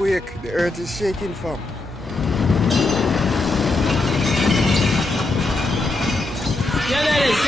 Earthquake, the earth is shaking from. Get at it!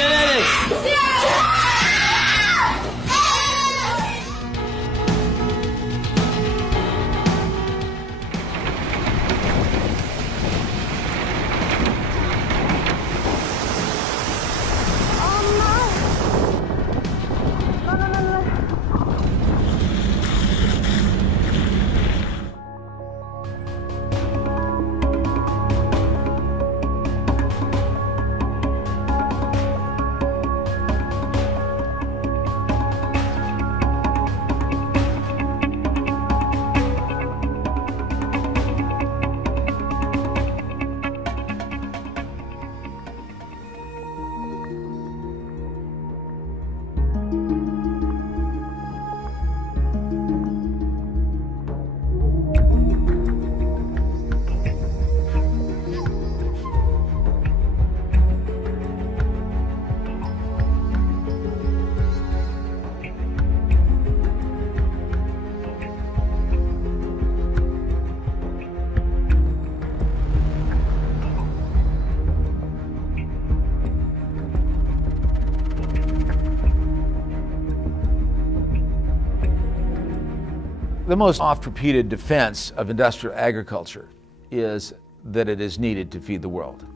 The most oft-repeated defense of industrial agriculture is that it is needed to feed the world.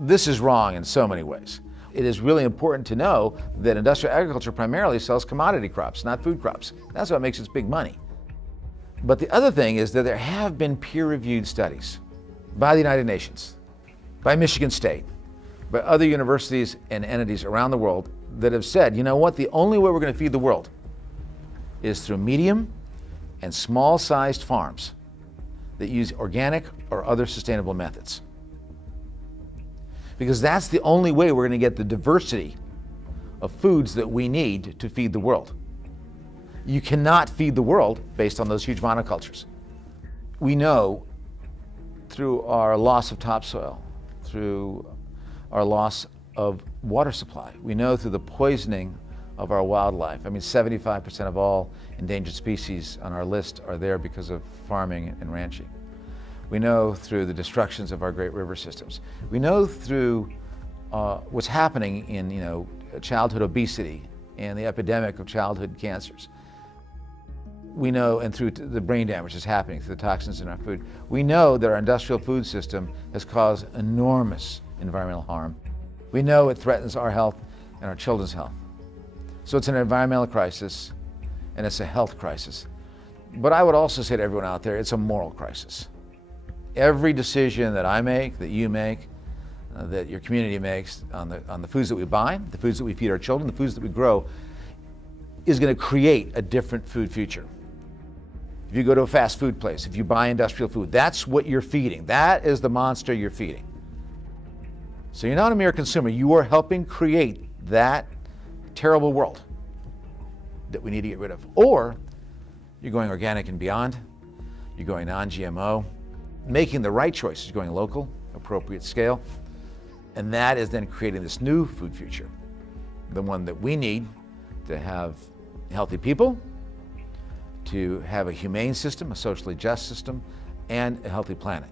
This is wrong in so many ways. It is really important to know that industrial agriculture primarily sells commodity crops, not food crops. That's what makes its big money. But the other thing is that there have been peer-reviewed studies by the United Nations, by Michigan State, by other universities and entities around the world that have said, you know what, the only way we're going to feed the world is through medium and small-sized farms that use organic or other sustainable methods. Because that's the only way we're going to get the diversity of foods that we need to feed the world. You cannot feed the world based on those huge monocultures. We know through our loss of topsoil, through our loss of water supply, we know through the poisoning of our wildlife. I mean, 75% of all endangered species on our list are there because of farming and ranching. We know through the destructions of our great river systems. We know through what's happening in childhood obesity and the epidemic of childhood cancers. We know, and through the brain damage that's happening through the toxins in our food. We know that our industrial food system has caused enormous environmental harm. We know it threatens our health and our children's health. So it's an environmental crisis and it's a health crisis. But I would also say to everyone out there, it's a moral crisis. Every decision that I make, that you make, that your community makes on the foods that we buy, the foods that we feed our children, the foods that we grow, is going to create a different food future. If you go to a fast food place, if you buy industrial food, that's what you're feeding. That is the monster you're feeding. So you're not a mere consumer, you are helping create that terrible world that we need to get rid of. Or you're going organic and beyond, you're going non-GMO, making the right choices, going local, appropriate scale, and that is then creating this new food future, the one that we need to have healthy people, to have a humane system, a socially just system, and a healthy planet.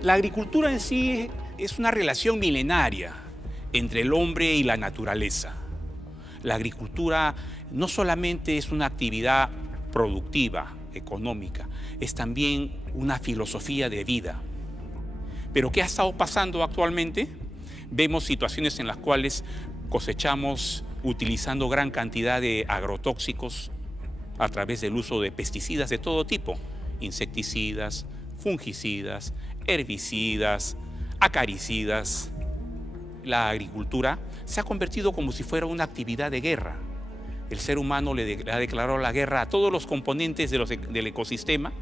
La agricultura en sí es una relación milenaria entre el hombre y la naturaleza. La agricultura no solamente es una actividad productiva, económica, es también una filosofía de vida. Pero ¿qué ha estado pasando actualmente? Vemos situaciones en las cuales cosechamos utilizando gran cantidad de agrotóxicos a través del uso de pesticidas de todo tipo, insecticidas, fungicidas, herbicidas, acaricidas. La agricultura se ha convertido como si fuera una actividad de guerra. El ser humano le ha declarado la guerra a todos los componentes del ecosistema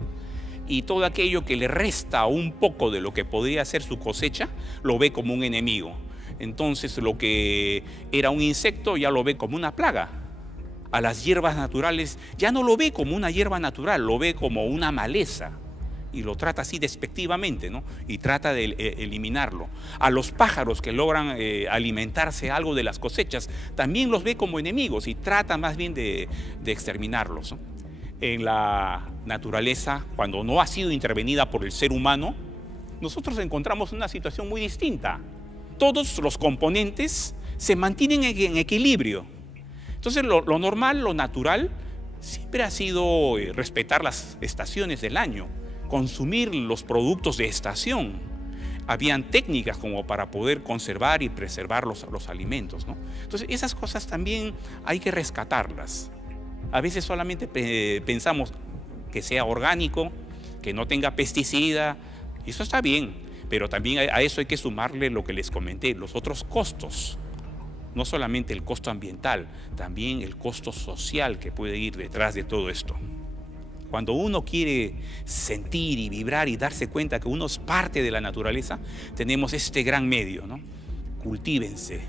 y todo aquello que le resta un poco de lo que podría ser su cosecha, lo ve como un enemigo. Entonces lo que era un insecto ya lo ve como una plaga. A las hierbas naturales ya no lo ve como una hierba natural, lo ve como una maleza. Y lo trata así despectivamente, ¿no? Y trata de eliminarlo. A los pájaros que logran alimentarse algo de las cosechas, también los ve como enemigos y trata más bien de exterminarlos, ¿no? En la naturaleza, cuando no ha sido intervenida por el ser humano, nosotros encontramos una situación muy distinta. Todos los componentes se mantienen en equilibrio. Entonces lo normal, lo natural, siempre ha sido respetar las estaciones del año, consumir los productos de estación. Habían técnicas como para poder conservar y preservar los alimentos, ¿no? Entonces esas cosas también hay que rescatarlas. A veces solamente pensamos que sea orgánico, que no tenga pesticida, y eso está bien, pero también a eso hay que sumarle lo que les comenté, los otros costos. No solamente el costo ambiental, también el costo social que puede ir detrás de todo esto. Cuando uno quiere sentir y vibrar y darse cuenta que uno es parte de la naturaleza, tenemos este gran medio, ¿no? Cultívense,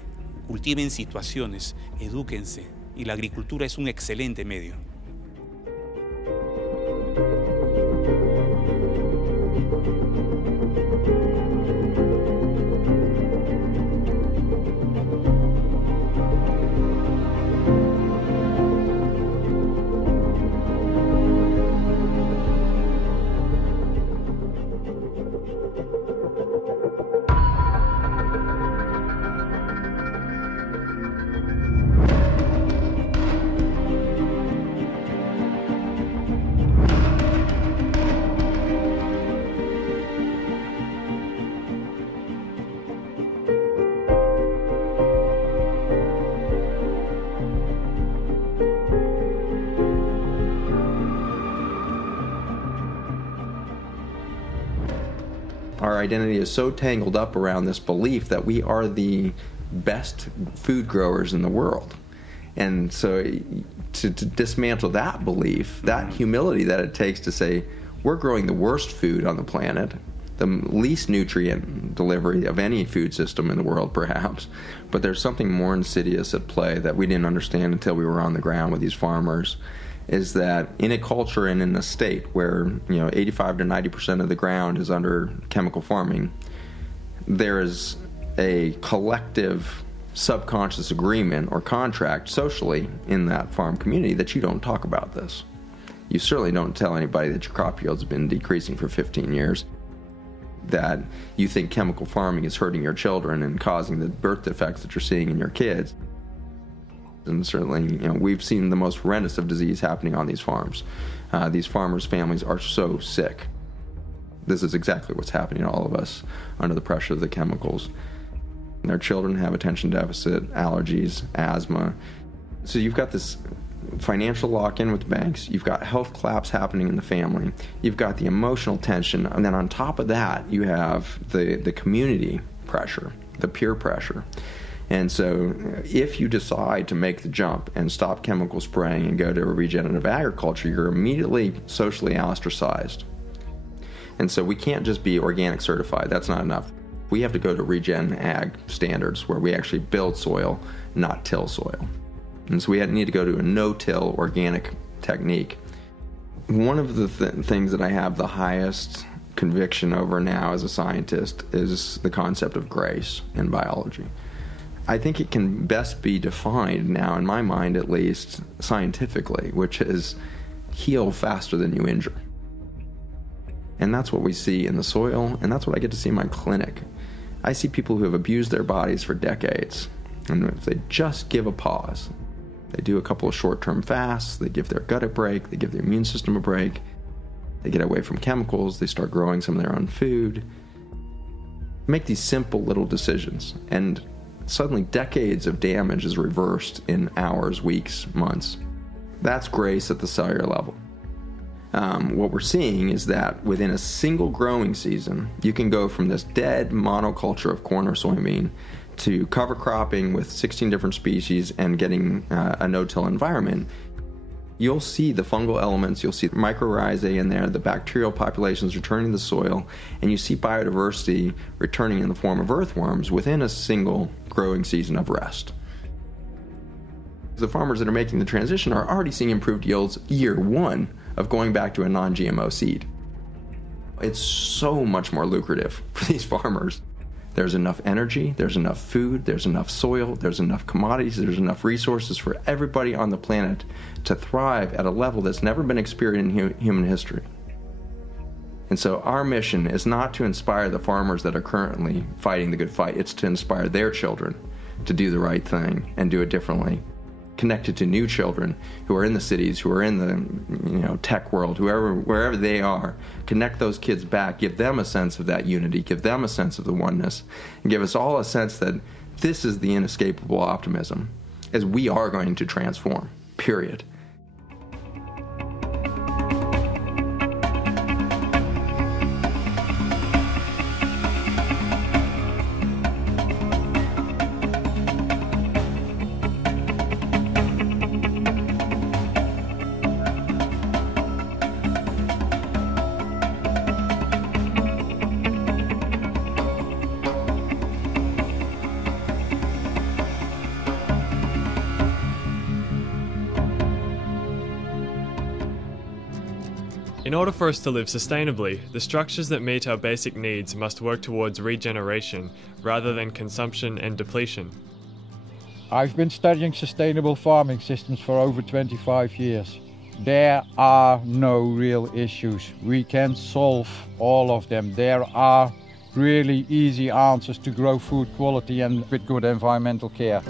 cultiven situaciones, edúquense, y la agricultura es un excelente medio. Our identity is so tangled up around this belief that we are the best food growers in the world. And so to dismantle that belief, that humility that it takes to say, we're growing the worst food on the planet, the least nutrient delivery of any food system in the world perhaps, but there's something more insidious at play that we didn't understand until we were on the ground with these farmers, is that in a culture and in a state where 85 to 90% of the ground is under chemical farming, there is a collective subconscious agreement or contract socially in that farm community that you don't talk about this. You certainly don't tell anybody that your crop yields have been decreasing for 15 years, that you think chemical farming is hurting your children and causing the birth defects that you're seeing in your kids. And certainly, we've seen the most horrendous of disease happening on these farms. These farmers' families are so sick. This is exactly what's happening to all of us under the pressure of the chemicals. Their children have attention deficit, allergies, asthma. So you've got this financial lock-in with banks, you've got health collapse happening in the family, you've got the emotional tension, and then on top of that, you have the community pressure, the peer pressure. And so if you decide to make the jump and stop chemical spraying and go to regenerative agriculture, you're immediately socially ostracized. And so we can't just be organic certified. That's not enough. We have to go to regen ag standards where we actually build soil, not till soil. And so we need to go to a no-till organic technique. One of the things that I have the highest conviction over now as a scientist is the concept of grace in biology. I think it can best be defined now, in my mind at least, scientifically, which is heal faster than you injure. And that's what we see in the soil, and that's what I get to see in my clinic. I see people who have abused their bodies for decades, and if they just give a pause, they do a couple of short-term fasts, they give their gut a break, they give their immune system a break, they get away from chemicals, they start growing some of their own food, make these simple little decisions, and suddenly decades of damage is reversed in hours, weeks, months. That's grace at the cellular level. What we're seeing is that within a single growing season, you can go from this dead monoculture of corn or soybean to cover cropping with 16 different species and getting a no-till environment. You'll see the fungal elements, you'll see mycorrhizae in there, the bacterial populations returning to the soil, and you see biodiversity returning in the form of earthworms within a single growing season of rest. The farmers that are making the transition are already seeing improved yields year one of going back to a non-GMO seed. It's so much more lucrative for these farmers. There's enough energy, there's enough food, there's enough soil, there's enough commodities, there's enough resources for everybody on the planet to thrive at a level that's never been experienced in human history. And so our mission is not to inspire the farmers that are currently fighting the good fight, it's to inspire their children to do the right thing and do it differently. Connected to new children who are in the cities, who are in the tech world, wherever they are, connect those kids back, give them a sense of that unity, give them a sense of the oneness, and give us all a sense that this is the inescapable optimism, as we are going to transform, period. In order for us to live sustainably, the structures that meet our basic needs must work towards regeneration rather than consumption and depletion. I've been studying sustainable farming systems for over 25 years. There are no real issues. We can solve all of them. There are really easy answers to grow food quality and with good environmental care.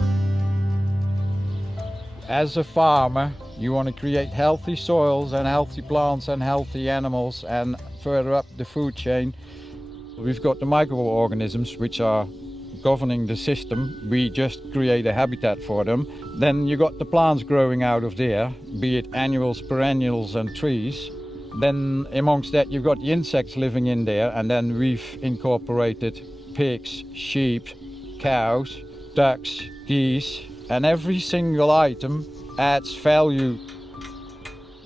As a farmer, you want to create healthy soils and healthy plants and healthy animals, and further up the food chain, we've got the microorganisms which are governing the system. We just create a habitat for them. Then you got the plants growing out of there, be it annuals, perennials and trees. Then amongst that you've got the insects living in there, and then we've incorporated pigs, sheep, cows, ducks, geese, and every single item adds value.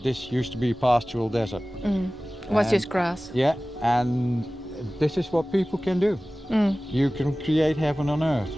This used to be a pastoral desert. Was just grass. Yeah, and this is what people can do. You can create heaven on earth.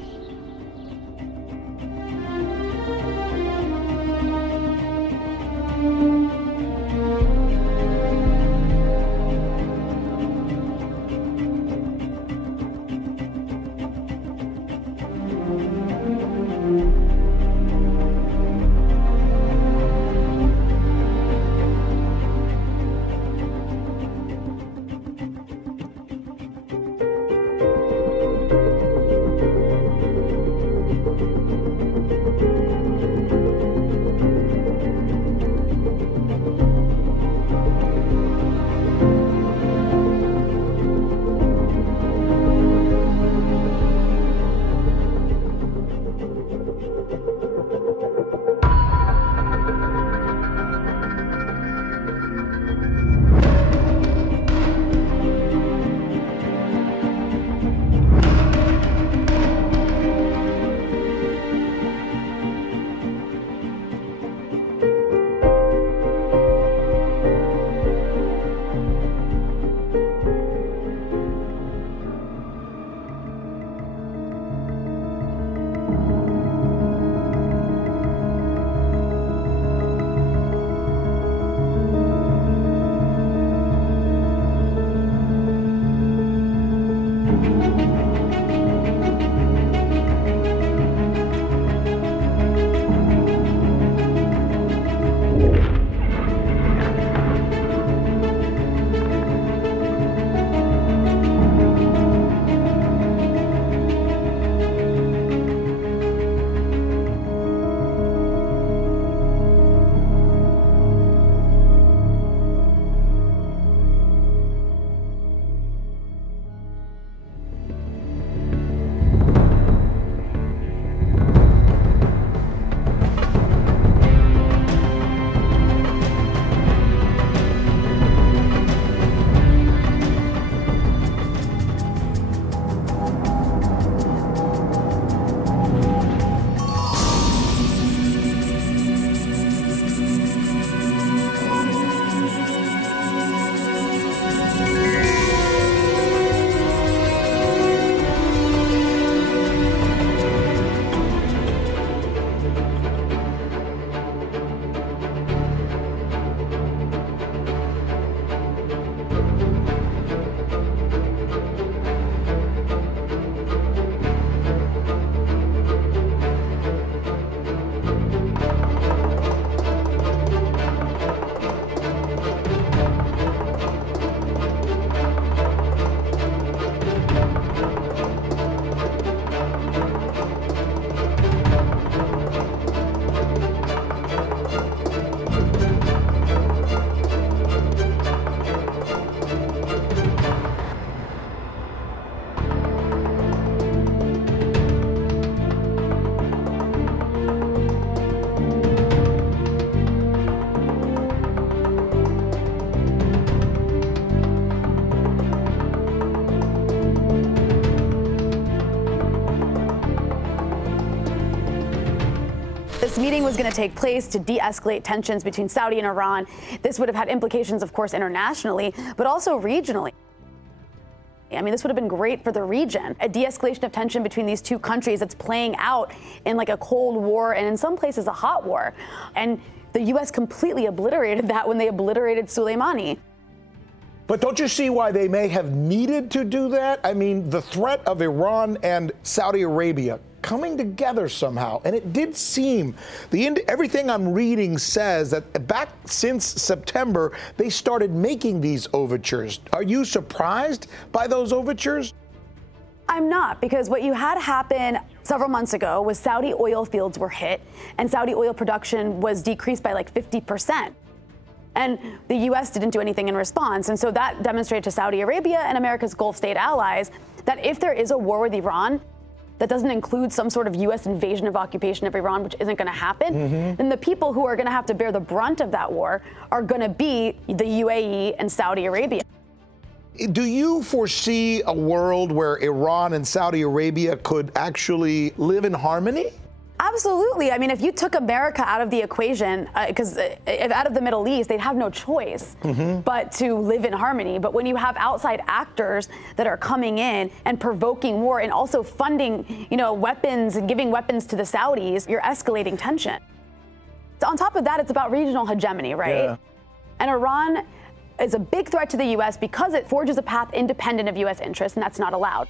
This meeting was going to take place to de-escalate tensions between Saudi and Iran. This would have had implications, of course, internationally, but also regionally. I mean, this would have been great for the region. A de-escalation of tension between these two countries that's playing out in like a Cold War and in some places a hot war. And the U.S. completely obliterated that when they obliterated Soleimani. But don't you see why they may have needed to do that? I mean, the threat of Iran and Saudi Arabia coming together somehow, and it did seem, everything I'm reading says that back since September, they started making these overtures. Are you surprised by those overtures? I'm not, because what you had happen several months ago was Saudi oil fields were hit, and Saudi oil production was decreased by like 50%. And the U.S. didn't do anything in response. And so that demonstrated to Saudi Arabia and America's Gulf state allies that if there is a war with Iran that doesn't include some sort of U.S. invasion of occupation of Iran, which isn't going to happen, then the people who are going to have to bear the brunt of that war are going to be the UAE and Saudi Arabia. Do you foresee a world where Iran and Saudi Arabia could actually live in harmony? Absolutely. I mean, if you took America out of the equation, because if out of the Middle East, they'd have no choice but to live in harmony. But when you have outside actors that are coming in and provoking war and also funding, weapons and giving weapons to the Saudis, you're escalating tension. So on top of that, it's about regional hegemony, right? Yeah. And Iran is a big threat to the U.S. because it forges a path independent of U.S. interests, and that's not allowed.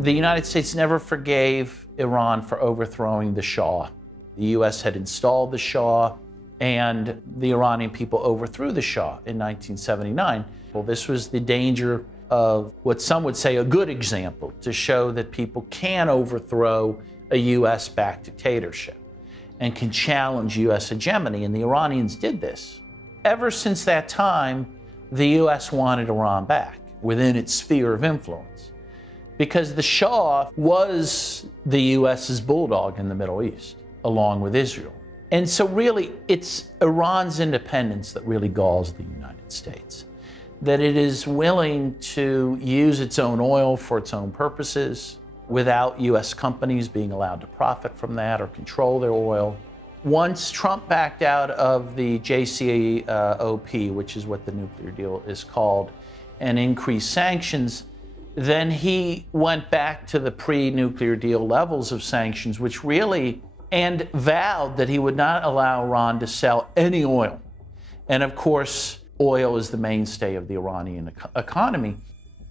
The United States never forgave Iran for overthrowing the Shah. The U.S. had installed the Shah, and the Iranian people overthrew the Shah in 1979. Well, this was the danger of what some would say a good example, to show that people can overthrow a U.S.-backed dictatorship and can challenge U.S. hegemony, and the Iranians did this. Ever since that time, the U.S. wanted Iran back within its sphere of influence, because the Shah was the U.S.'s bulldog in the Middle East, along with Israel. And so really, it's Iran's independence that really galls the United States, that it is willing to use its own oil for its own purposes without U.S. companies being allowed to profit from that or control their oil. Once Trump backed out of the JCPOA, which is what the nuclear deal is called, and increased sanctions, then he went back to the pre-nuclear deal levels of sanctions, which really, and vowed that he would not allow Iran to sell any oil. And of course, oil is the mainstay of the Iranian economy.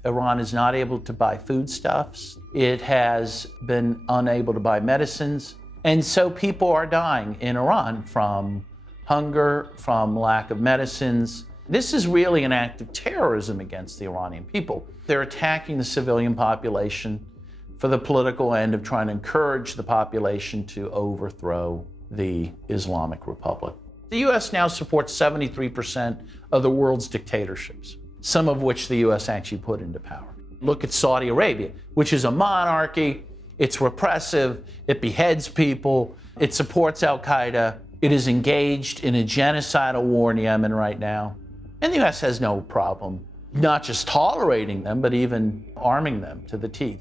Iran is not able to buy foodstuffs. It has been unable to buy medicines. And so people are dying in Iran from hunger, from lack of medicines. This is really an act of terrorism against the Iranian people. They're attacking the civilian population for the political end of trying to encourage the population to overthrow the Islamic Republic. The U.S. now supports 73% of the world's dictatorships, some of which the U.S. actually put into power. Look at Saudi Arabia, which is a monarchy. It's repressive. It beheads people. It supports al-Qaeda. It is engaged in a genocidal war in Yemen right now. And the U.S. has no problem not just tolerating them, but even arming them to the teeth.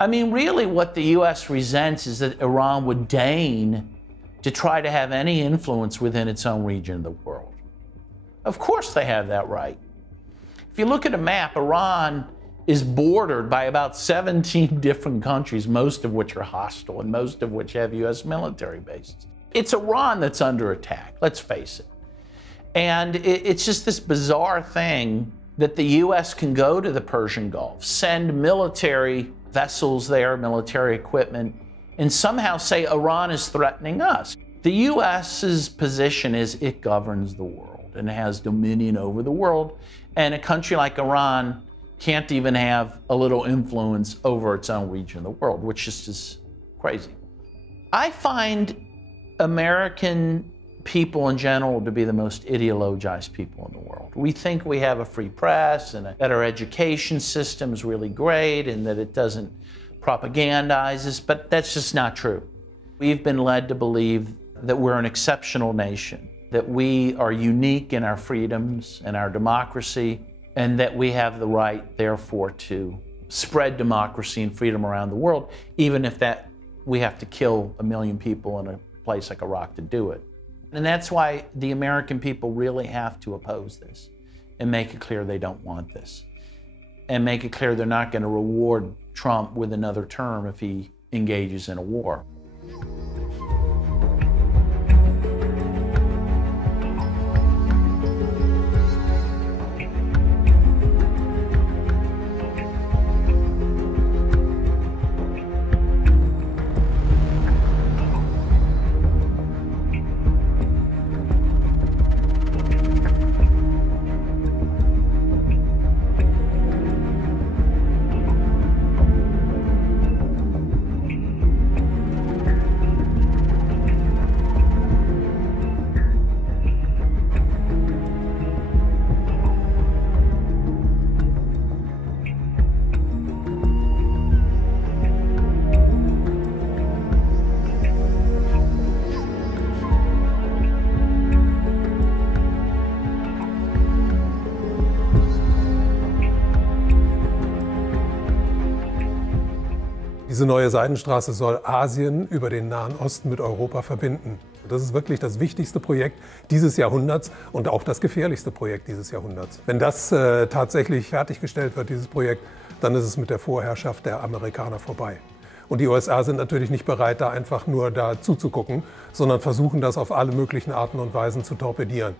I mean, really what the U.S. resents is that Iran would deign to try to have any influence within its own region of the world. Of course they have that right. If you look at a map, Iran is bordered by about 17 different countries, most of which are hostile and most of which have US military bases. It's Iran that's under attack, let's face it. And it's just this bizarre thing that the US can go to the Persian Gulf, send military vessels there, military equipment, and somehow say Iran is threatening us. The US's position is it governs the world and has dominion over the world, and a country like Iran can't even have a little influence over its own region of the world, which just is crazy. I find American people in general to be the most ideologized people in the world. We think we have a free press and that our education system is really great and that it doesn't propagandize us, but that's just not true. We've been led to believe that we're an exceptional nation, that we are unique in our freedoms and our democracy, and that we have the right, therefore, to spread democracy and freedom around the world, even if that we have to kill 1 million people in a place like Iraq to do it. And that's why the American people really have to oppose this and make it clear they don't want this. And make it clear they're not going to reward Trump with another term if he engages in a war. Diese neue Seidenstraße soll Asien über den Nahen Osten mit Europa verbinden. Das ist wirklich das wichtigste Projekt dieses Jahrhunderts und auch das gefährlichste Projekt dieses Jahrhunderts. Wenn das tatsächlich fertiggestellt wird, dieses Projekt, dann ist es mit der Vorherrschaft der Amerikaner vorbei. Und die USA sind natürlich nicht bereit, da einfach nur da zuzugucken, sondern versuchen das auf alle möglichen Arten und Weisen zu torpedieren.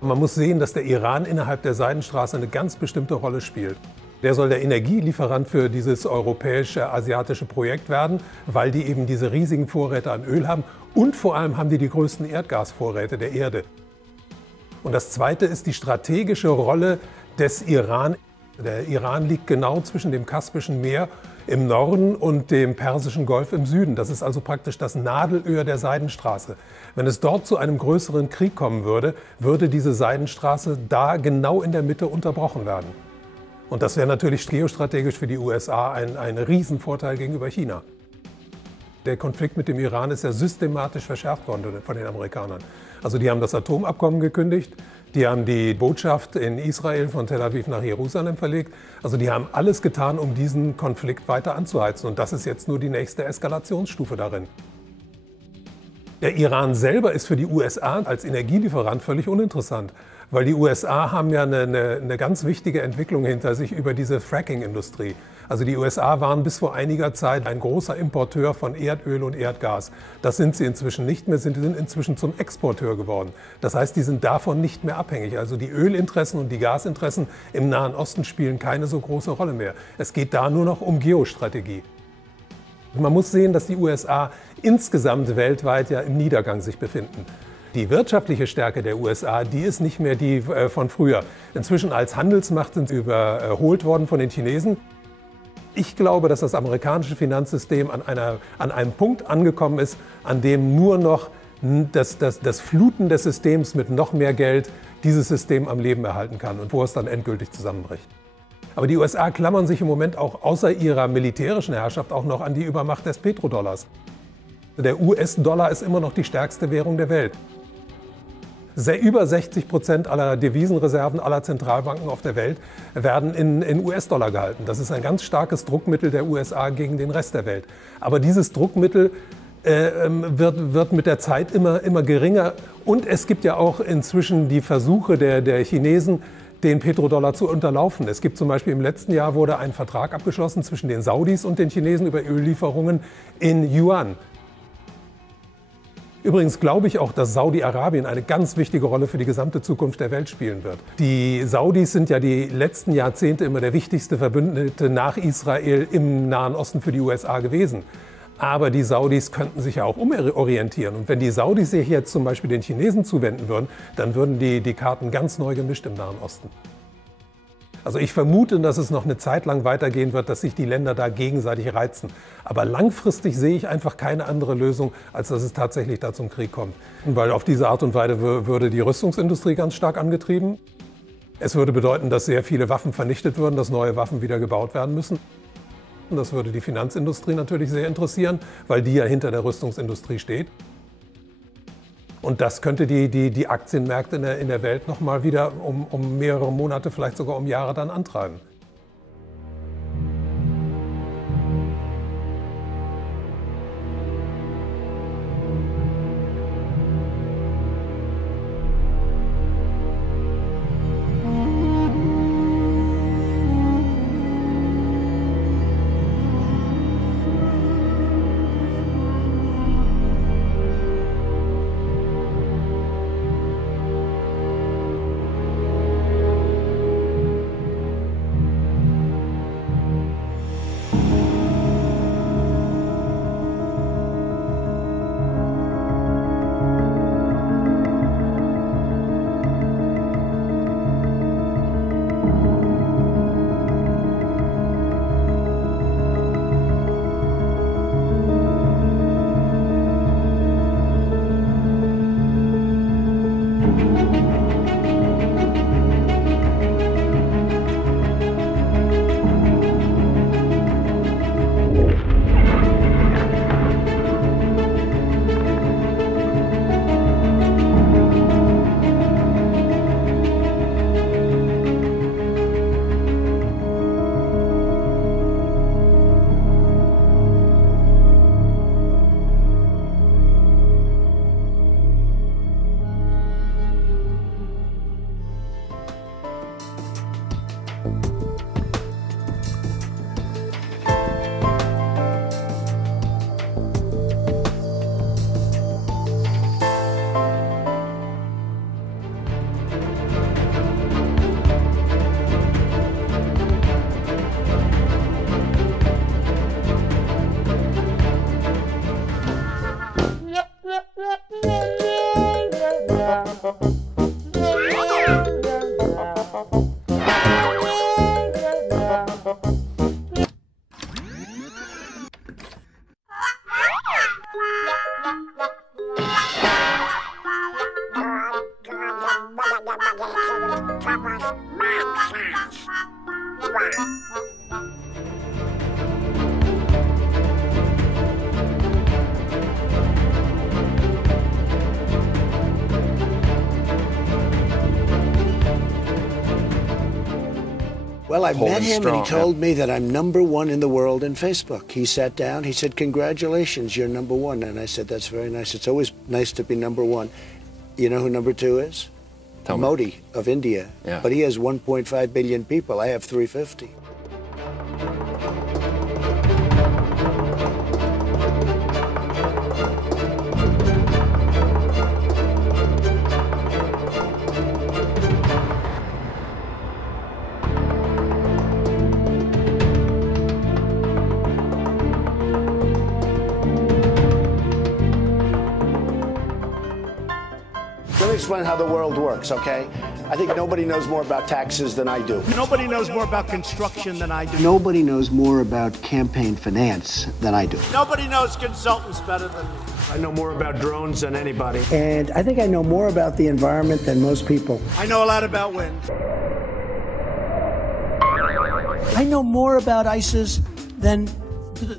Man muss sehen, dass der Iran innerhalb der Seidenstraße eine ganz bestimmte Rolle spielt. Der soll der Energielieferant für dieses europäische, asiatische Projekt werden, weil die eben diese riesigen Vorräte an Öl haben und vor allem haben die größten Erdgasvorräte der Erde. Und das Zweite ist die strategische Rolle des Iran. Der Iran liegt genau zwischen dem Kaspischen Meer im Norden und dem Persischen Golf im Süden. Das ist also praktisch das Nadelöhr der Seidenstraße. Wenn es dort zu einem größeren Krieg kommen würde, würde diese Seidenstraße da genau in der Mitte unterbrochen werden. Und das wäre natürlich geostrategisch für die USA ein Riesenvorteil gegenüber China. Der Konflikt mit dem Iran ist ja systematisch verschärft worden von den Amerikanern. Also die haben das Atomabkommen gekündigt, die haben die Botschaft in Israel von Tel Aviv nach Jerusalem verlegt. Also die haben alles getan, um diesen Konflikt weiter anzuheizen. Und das ist jetzt nur die nächste Eskalationsstufe darin. Der Iran selber ist für die USA als Energielieferant völlig uninteressant. Weil die USA haben ja eine ganz wichtige Entwicklung hinter sich über diese Fracking-Industrie. Also die USA waren bis vor einiger Zeit ein großer Importeur von Erdöl und Erdgas. Das sind sie inzwischen nicht mehr, sind inzwischen zum Exporteur geworden. Das heißt, die sind davon nicht mehr abhängig. Also die Ölinteressen und die Gasinteressen im Nahen Osten spielen keine so große Rolle mehr. Es geht da nur noch um Geostrategie. Man muss sehen, dass die USA insgesamt weltweit ja im Niedergang sich befinden. Die wirtschaftliche Stärke der USA, die ist nicht mehr die von früher. Inzwischen als Handelsmacht sind sie überholt worden von den Chinesen. Ich glaube, dass das amerikanische Finanzsystem an einem Punkt angekommen ist, an dem nur noch das Fluten des Systems mit noch mehr Geld dieses System am Leben erhalten kann und wo es dann endgültig zusammenbricht. Aber die USA klammern sich im Moment auch außer ihrer militärischen Herrschaft auch noch an die Übermacht des Petrodollars. Der US-Dollar ist immer noch die stärkste Währung der Welt. Über 60% aller Devisenreserven aller Zentralbanken auf der Welt werden in US-Dollar gehalten. Das ist ein ganz starkes Druckmittel der USA gegen den Rest der Welt. Aber dieses Druckmittel wird mit der Zeit immer geringer. Und es gibt ja auch inzwischen die Versuche der Chinesen, den Petrodollar zu unterlaufen. Es gibt zum Beispiel im letzten Jahr wurde ein Vertrag abgeschlossen zwischen den Saudis und den Chinesen über Öllieferungen in Yuan. Übrigens glaube ich auch, dass Saudi-Arabien eine ganz wichtige Rolle für die gesamte Zukunft der Welt spielen wird. Die Saudis sind ja die letzten Jahrzehnte immer der wichtigste Verbündete nach Israel im Nahen Osten für die USA gewesen. Aber die Saudis könnten sich ja auch umorientieren. Und wenn die Saudis sich jetzt zum Beispiel den Chinesen zuwenden würden, dann würden die Karten ganz neu gemischt im Nahen Osten. Also ich vermute, dass es noch eine Zeit lang weitergehen wird, dass sich die Länder da gegenseitig reizen. Aber langfristig sehe ich einfach keine andere Lösung, als dass es tatsächlich da zum Krieg kommt. Weil auf diese Art und Weise würde die Rüstungsindustrie ganz stark angetrieben. Es würde bedeuten, dass sehr viele Waffen vernichtet würden, dass neue Waffen wieder gebaut werden müssen. Und das würde die Finanzindustrie natürlich sehr interessieren, weil die ja hinter der Rüstungsindustrie steht. Und das könnte die Aktienmärkte in der Welt noch mal wieder um mehrere Monate, vielleicht sogar um Jahre dann antreiben. Well, I met him and he told me that I'm #1 in the world in Facebook. He sat down, he said, "Congratulations, you're #1." And I said, "That's very nice. It's always nice to be #1. You know who #2 is? Modi of India. Yeah. But he has 1.5 billion people. I have 350. Let me explain how the world works, okay? I think nobody knows more about taxes than I do. Nobody knows more about construction than I do. Nobody knows more about campaign finance than I do. Nobody knows consultants better than me. I know more about drones than anybody. And I think I know more about the environment than most people. I know a lot about wind. I know more about ISIS than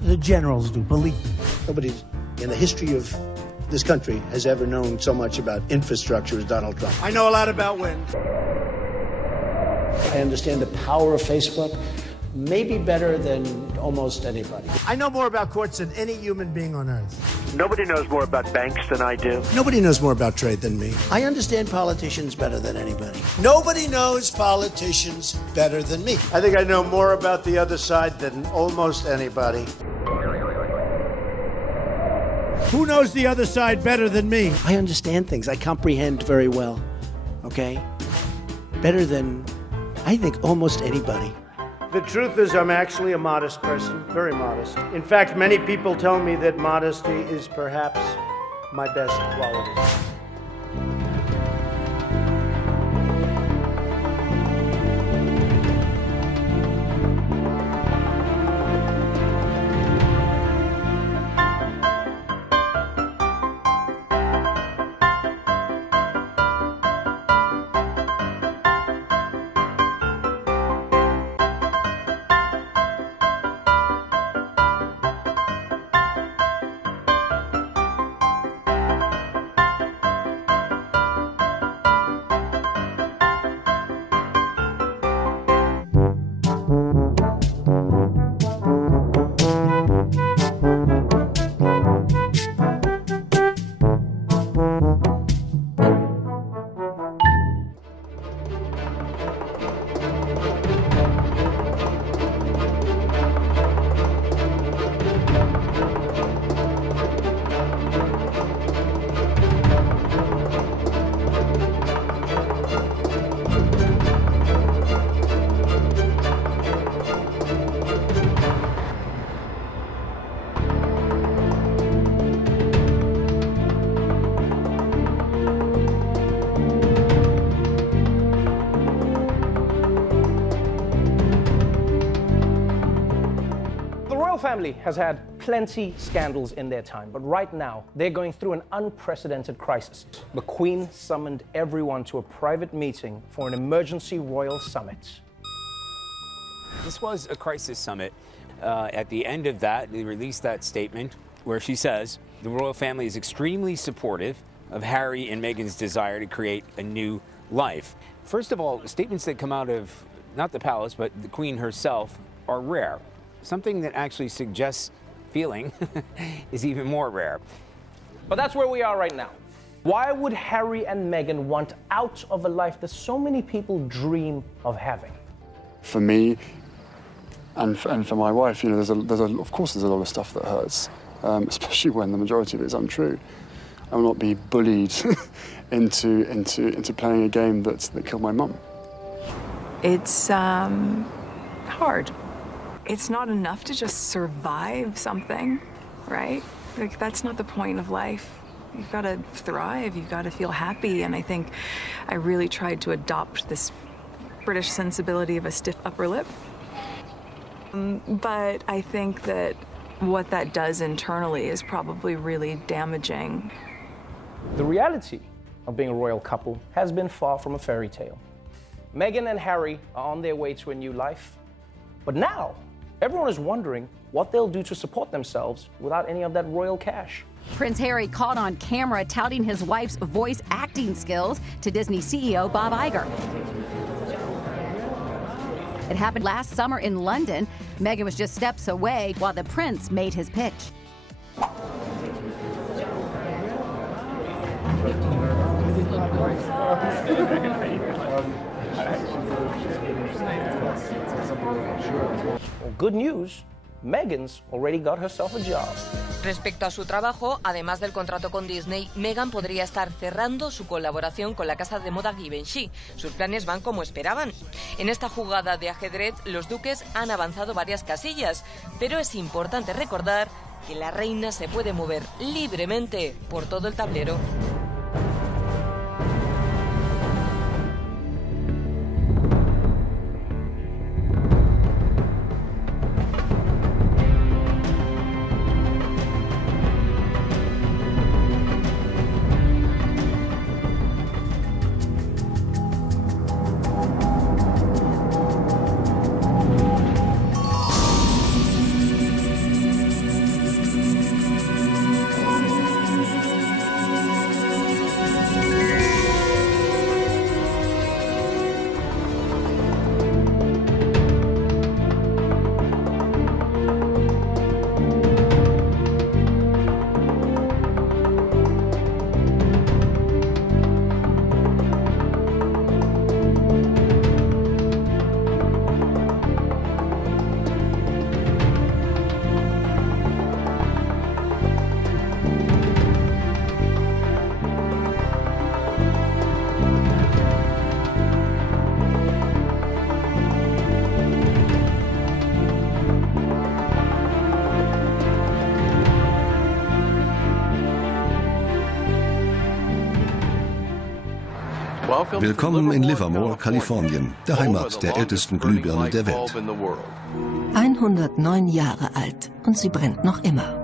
the generals do, believe me. Nobody in the history of this country has ever known so much about infrastructure as Donald Trump. I know a lot about wind. I understand the power of Facebook, maybe better than almost anybody. I know more about courts than any human being on earth. Nobody knows more about banks than I do. Nobody knows more about trade than me. I understand politicians better than anybody. Nobody knows politicians better than me. I think I know more about the other side than almost anybody. Who knows the other side better than me? I understand things. I comprehend very well. Okay? Better than, I think, almost anybody. The truth is, I'm actually a modest person, very modest. In fact, many people tell me that modesty is perhaps my best quality. Family has had plenty scandals in their time, but right now they're going through an unprecedented crisis. The Queen summoned everyone to a private meeting for an emergency royal summit. This was a crisis summit. At the end of that, they released that statement where she says the royal family is extremely supportive of Harry and Meghan's desire to create a new life. First of all, statements that come out of not the palace, but the Queen herself are rare. Something that actually suggests feeling is even more rare. But that's where we are right now. Why would Harry and Meghan want out of a life that so many people dream of having? For me, and for my wife, you know, of course there's a lot of stuff that hurts, especially when the majority of it is untrue. I will not be bullied into playing a game that killed my mum. It's hard. It's not enough to just survive something, right? Like, that's not the point of life. You've got to thrive, you've got to feel happy, and I think I really tried to adopt this British sensibility of a stiff upper lip. But I think that what that does internally is probably really damaging. The reality of being a royal couple has been far from a fairy tale. Meghan and Harry are on their way to a new life, but now everyone is wondering what they'll do to support themselves without any of that royal cash. Prince Harry caught on camera touting his wife's voice acting skills to Disney CEO Bob Iger. It happened last summer in London. Meghan was just steps away while the prince made his pitch. Well, good news, Meghan's already got herself a job. Respecto a su trabajo, además del contrato con Disney, Meghan podría estar cerrando su colaboración con la casa de moda Givenchy. Sus planes van como esperaban. En esta jugada de ajedrez, los duques han avanzado varias casillas, pero es importante recordar que la reina se puede mover libremente por todo el tablero. Willkommen in Livermore, Kalifornien, der Heimat der ältesten Glühbirne der Welt. 109 Jahre alt und sie brennt noch immer.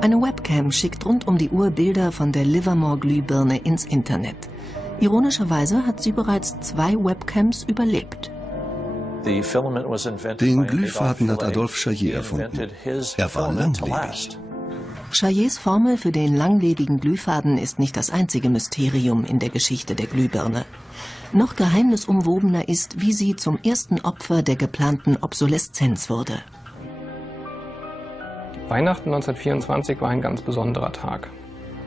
Eine Webcam schickt rund um die Uhr Bilder von der Livermore-Glühbirne ins Internet. Ironischerweise hat sie bereits 2 Webcams überlebt. Den Glühfaden hat Adolphe Chaillet erfunden. Er war langlebig. Chaillets Formel für den langlebigen Glühfaden ist nicht das einzige Mysterium in der Geschichte der Glühbirne. Noch geheimnisumwobener ist, wie sie zum ersten Opfer der geplanten Obsoleszenz wurde. Weihnachten 1924 war ein ganz besonderer Tag.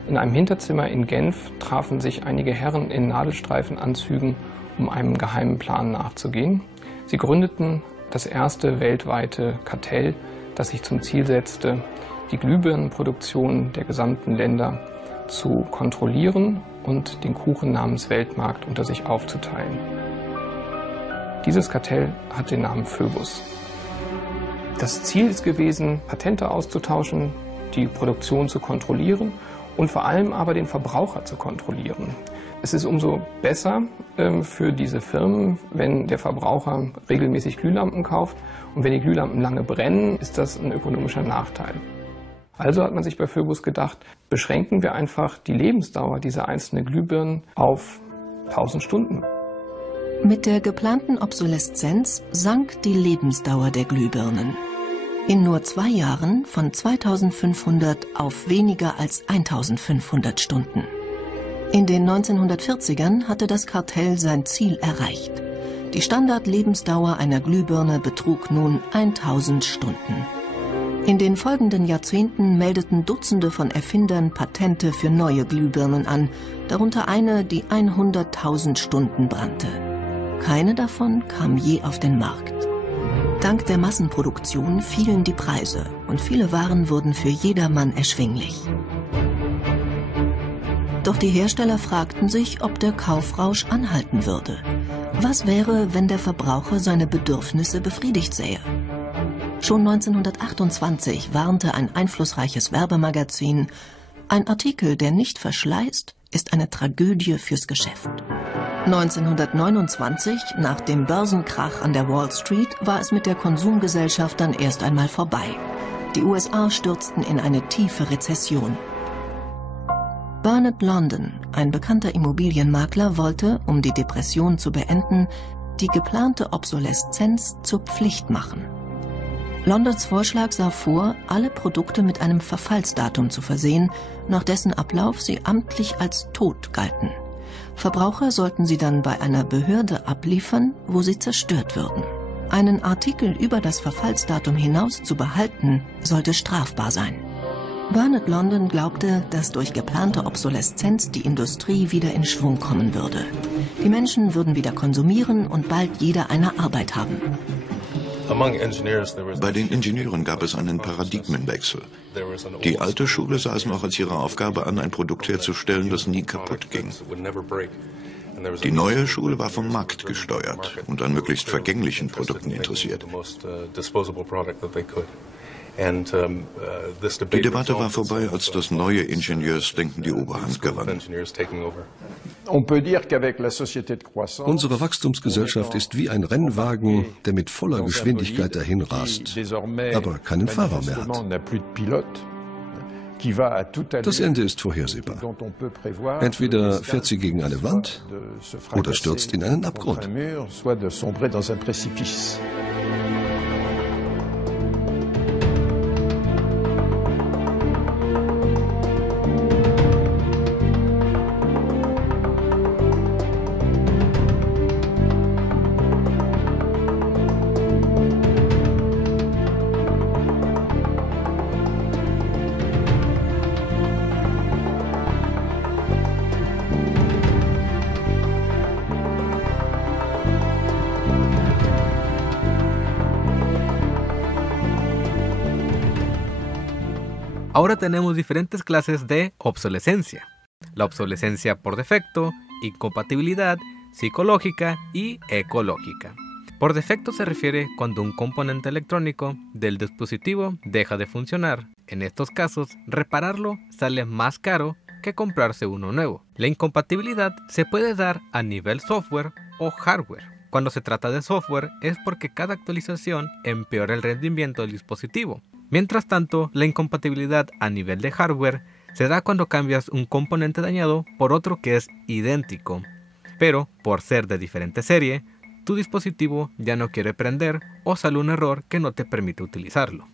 In einem Hinterzimmer in Genf trafen sich einige Herren in Nadelstreifenanzügen, um einem geheimen Plan nachzugehen. Sie gründeten das erste weltweite Kartell, das sich zum Ziel setzte, die Glühbirnenproduktion der gesamten Länder zu kontrollieren und den Kuchen namens Weltmarkt unter sich aufzuteilen. Dieses Kartell hat den Namen Phöbus. Das Ziel ist gewesen, Patente auszutauschen, die Produktion zu kontrollieren und vor allem aber den Verbraucher zu kontrollieren. Es ist umso besser für diese Firmen, wenn der Verbraucher regelmäßig Glühlampen kauft, und wenn die Glühlampen lange brennen, ist das ein ökonomischer Nachteil. Also hat man sich bei Phöbus gedacht, beschränken wir einfach die Lebensdauer dieser einzelnen Glühbirnen auf 1000 Stunden. Mit der geplanten Obsoleszenz sank die Lebensdauer der Glühbirnen. In nur 2 Jahren von 2500 auf weniger als 1500 Stunden. In den 1940ern hatte das Kartell sein Ziel erreicht. Die Standardlebensdauer einer Glühbirne betrug nun 1000 Stunden. In den folgenden Jahrzehnten meldeten Dutzende von Erfindern Patente für neue Glühbirnen an, darunter eine, die 100.000 Stunden brannte. Keine davon kam je auf den Markt. Dank der Massenproduktion fielen die Preise und viele Waren wurden für jedermann erschwinglich. Doch die Hersteller fragten sich, ob der Kaufrausch anhalten würde. Was wäre, wenn der Verbraucher seine Bedürfnisse befriedigt sähe? Schon 1928 warnte ein einflussreiches Werbemagazin: Ein Artikel, der nicht verschleißt, ist eine Tragödie fürs Geschäft. 1929, nach dem Börsenkrach an der Wall Street, war es mit der Konsumgesellschaft dann erst einmal vorbei. Die USA stürzten in eine tiefe Rezession. Bernard London, ein bekannter Immobilienmakler, wollte, um die Depression zu beenden, die geplante Obsoleszenz zur Pflicht machen. Londons Vorschlag sah vor, alle Produkte mit einem Verfallsdatum zu versehen, nach dessen Ablauf sie amtlich als tot galten. Verbraucher sollten sie dann bei einer Behörde abliefern, wo sie zerstört würden. Einen Artikel über das Verfallsdatum hinaus zu behalten, sollte strafbar sein. Bernard London glaubte, dass durch geplante Obsoleszenz die Industrie wieder in Schwung kommen würde. Die Menschen würden wieder konsumieren und bald jeder eine Arbeit haben. Bei den Ingenieuren gab es einen Paradigmenwechsel. Die alte Schule sah es noch als ihre Aufgabe an, ein Produkt herzustellen, das nie kaputt ging. Die neue Schule war vom Markt gesteuert und an möglichst vergänglichen Produkten interessiert. Die Debatte war vorbei, als das neue Ingenieursdenken die Oberhand gewann. Unsere Wachstumsgesellschaft ist wie ein Rennwagen, der mit voller Geschwindigkeit dahin rast, aber keinen Fahrer mehr hat. Das Ende ist vorhersehbar. Entweder fährt sie gegen eine Wand oder stürzt in einen Abgrund. Ahora tenemos diferentes clases de obsolescencia. La obsolescencia por defecto, incompatibilidad, psicológica y ecológica. Por defecto se refiere cuando un componente electrónico del dispositivo deja de funcionar. En estos casos, repararlo sale más caro que comprarse uno nuevo. La incompatibilidad se puede dar a nivel software o hardware. Cuando se trata de software es porque cada actualización empeora el rendimiento del dispositivo. Mientras tanto, la incompatibilidad a nivel de hardware se da cuando cambias un componente dañado por otro que es idéntico. Pero, por ser de diferente serie, tu dispositivo ya no quiere prender o sale un error que no te permite utilizarlo.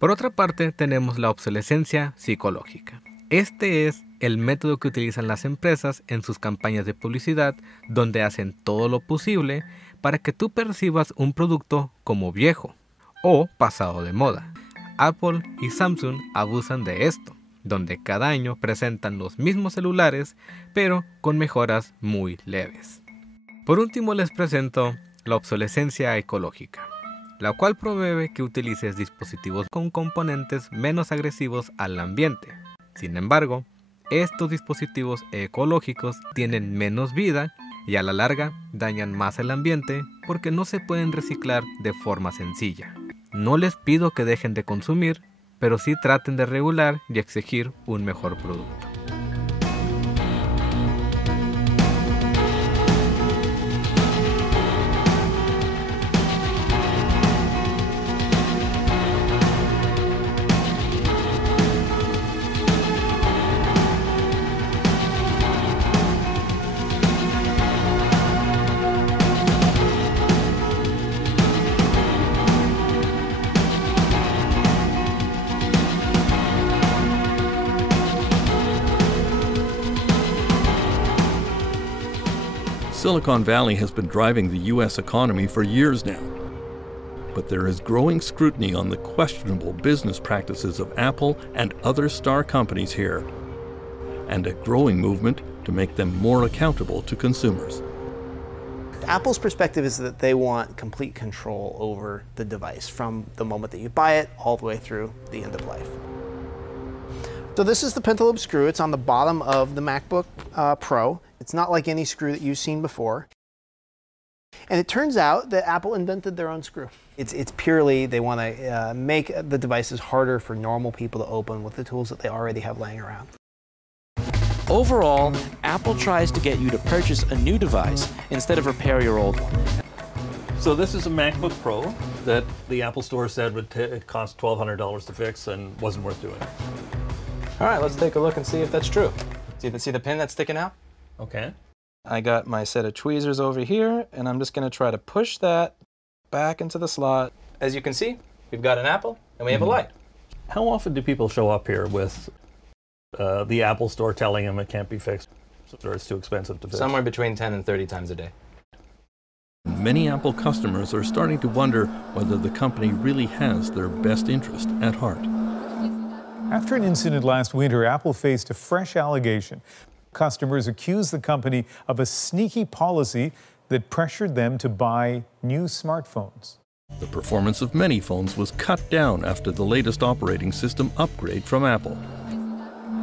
Por otra parte, tenemos la obsolescencia psicológica. Este es el método que utilizan las empresas en sus campañas de publicidad, donde hacen todo lo posible para que tú percibas un producto como viejo o pasado de moda. Apple y Samsung abusan de esto, donde cada año presentan los mismos celulares, pero con mejoras muy leves. Por último les presento la obsolescencia ecológica, la cual promueve que utilices dispositivos con componentes menos agresivos al ambiente. Sin embargo, estos dispositivos ecológicos tienen menos vida y a la larga dañan más el ambiente porque no se pueden reciclar de forma sencilla. No les pido que dejen de consumir, pero sí traten de regular y exigir un mejor producto. Silicon Valley has been driving the U.S. economy for years now. But there is growing scrutiny on the questionable business practices of Apple and other star companies here, and a growing movement to make them more accountable to consumers. Apple's perspective is that they want complete control over the device from the moment that you buy it all the way through the end of life. So this is the pentalobe screw. It's on the bottom of the MacBook Pro. It's not like any screw that you've seen before. And it turns out that Apple invented their own screw. It's purely they want to make the devices harder for normal people to open with the tools that they already have laying around. Overall, Apple tries to get you to purchase a new device instead of repair your old one. So this is a MacBook Pro that the Apple Store said would cost $1,200 to fix and wasn't worth doing. All right, let's take a look and see if that's true. See the pin that's sticking out? Okay. I got my set of tweezers over here, and I'm just going to try to push that back into the slot. As you can see, we've got an Apple, and we have a light. How often do people show up here with the Apple Store telling them it can't be fixed or it's too expensive to fix? Somewhere between 10 and 30 times a day. Many Apple customers are starting to wonder whether the company really has their best interest at heart. After an incident last winter, Apple faced a fresh allegation. Customers accused the company of a sneaky policy that pressured them to buy new smartphones. The performance of many phones was cut down after the latest operating system upgrade from Apple.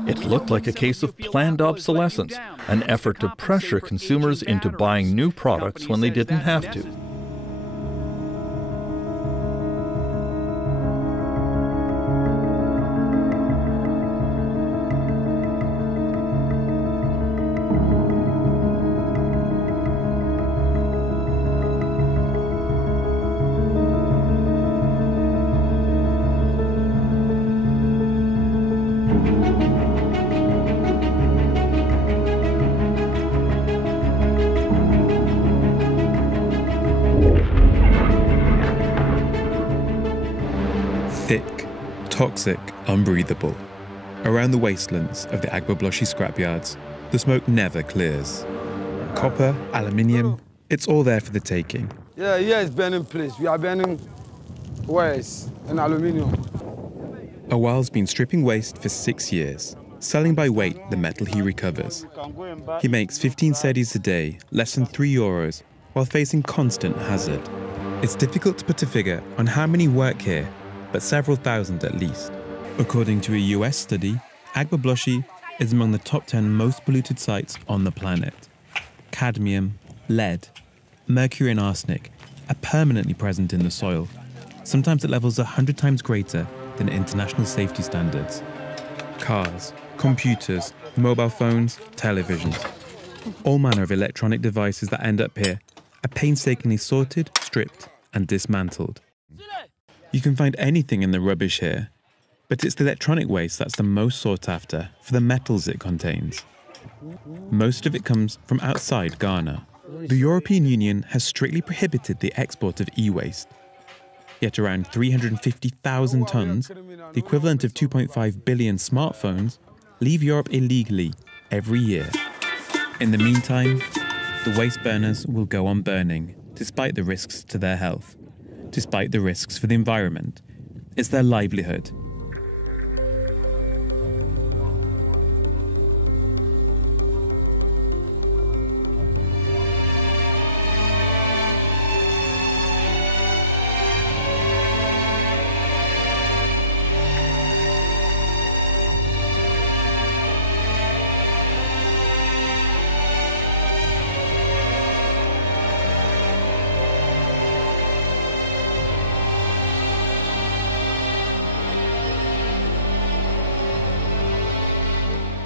It looked like a case of planned obsolescence, an effort to pressure consumers into buying new products when they didn't have to. Thick, toxic, unbreathable. Around the wastelands of the Agbogbloshie scrapyards, the smoke never clears. Copper, aluminium, it's all there for the taking. Yeah, it's burning place. We are burning waste and aluminium. Awal's been stripping waste for 6 years, selling by weight the metal he recovers. He makes 15 cedis a day, less than €3, while facing constant hazard. It's difficult to put a figure on how many work here, but several thousand at least. According to a US study, Agbogbloshie is among the top 10 most polluted sites on the planet. Cadmium, lead, mercury and arsenic are permanently present in the soil, sometimes at levels 100 times greater than international safety standards. Cars, computers, mobile phones, televisions. All manner of electronic devices that end up here are painstakingly sorted, stripped, and dismantled. You can find anything in the rubbish here, but it's the electronic waste that's the most sought after for the metals it contains. Most of it comes from outside Ghana. The European Union has strictly prohibited the export of e-waste. Yet around 350,000 tons, the equivalent of 2.5 billion smartphones, leave Europe illegally every year. In the meantime, the waste burners will go on burning, despite the risks to their health, despite the risks for the environment. It's their livelihood.